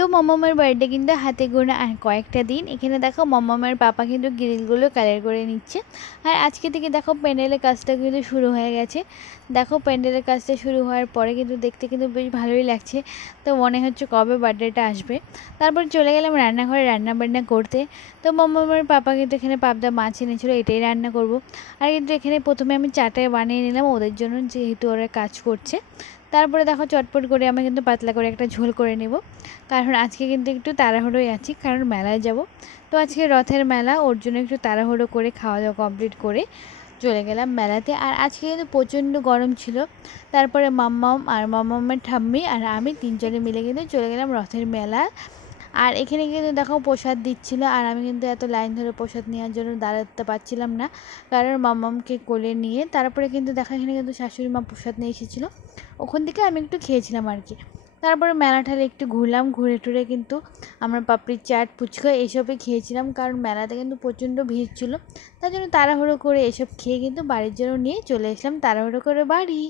তো মম্মামের বার্থডে কিন্তু হাতে গোনা। আর কয়েকটা দিন, এখানে দেখো মম্মামের পাপা কিন্তু গ্রিলগুলো কালার করে নিচ্ছে। আর আজকে থেকে দেখো প্যান্ডেলের কাজটা কিন্তু শুরু হয়ে গেছে। দেখো প্যান্ডেলের কাজটা শুরু হওয়ার পরে কিন্তু দেখতে কিন্তু বেশ ভালোই লাগছে। তো মনে হচ্ছে কবে বার্থডেটা আসবে। তারপর চলে গেলাম রান্নাঘরে রান্না বান্না করতে। তো মম্মামের পাপা কিন্তু এখানে পাবদা মাছ এনেছিলো, এটাই রান্না করব। আর কিন্তু এখানে প্রথমে আমি চাটাই বানিয়ে নিলাম, ওদের জন্য যেহেতু ওরা কাজ করছে। তারপরে দেখো চটপট করে আমি কিন্তু পাতলা করে একটা ঝোল করে নেব। কারণ আজকে কিন্তু একটু তাড়াহুড়োই আছি, কারণ মেলায় যাব। তো আজকে রথের মেলা, ওর জন্য একটু তাড়াহুড়ো করে খাওয়া দাওয়া কমপ্লিট করে চলে গেলাম মেলাতে। আর আজকে কিন্তু প্রচণ্ড গরম ছিল। তারপরে মাম্মাম আর মাম্মামের ঠাম্মি আর আমি তিনজনে মিলে কিন্তু চলে গেলাম রথের মেলা। আর এখানে কিন্তু দেখো প্রসাদ দিচ্ছিল আর আমি কিন্তু এত লাইন ধরে প্রসাদ নেওয়ার জন্য দাঁড়াতে পারছিলাম না। কারণ মাম্মামকে কোলে নিয়ে তারপরে কিন্তু দেখা এখানে কিন্তু শাশুড়ি মা প্রসাদ নিয়ে এসেছিল। ওখান থেকে আমি একটু খেয়েছিলাম আর কি। তারপরে মেলা ঠেলে একটু ঘুরলাম, ঘুরে টুরে কিন্তু আমরা পাপড়ির চাট ফুচকা এসবই খেয়েছিলাম। কারণ মেলাতে কিন্তু প্রচণ্ড ভিড় ছিল। তার জন্য তাড়াহুড়ো করে এসব খেয়ে কিন্তু বাড়ির জন্য নিয়ে চলে এসলাম। তাড়াহুড়ো করে বাড়ি।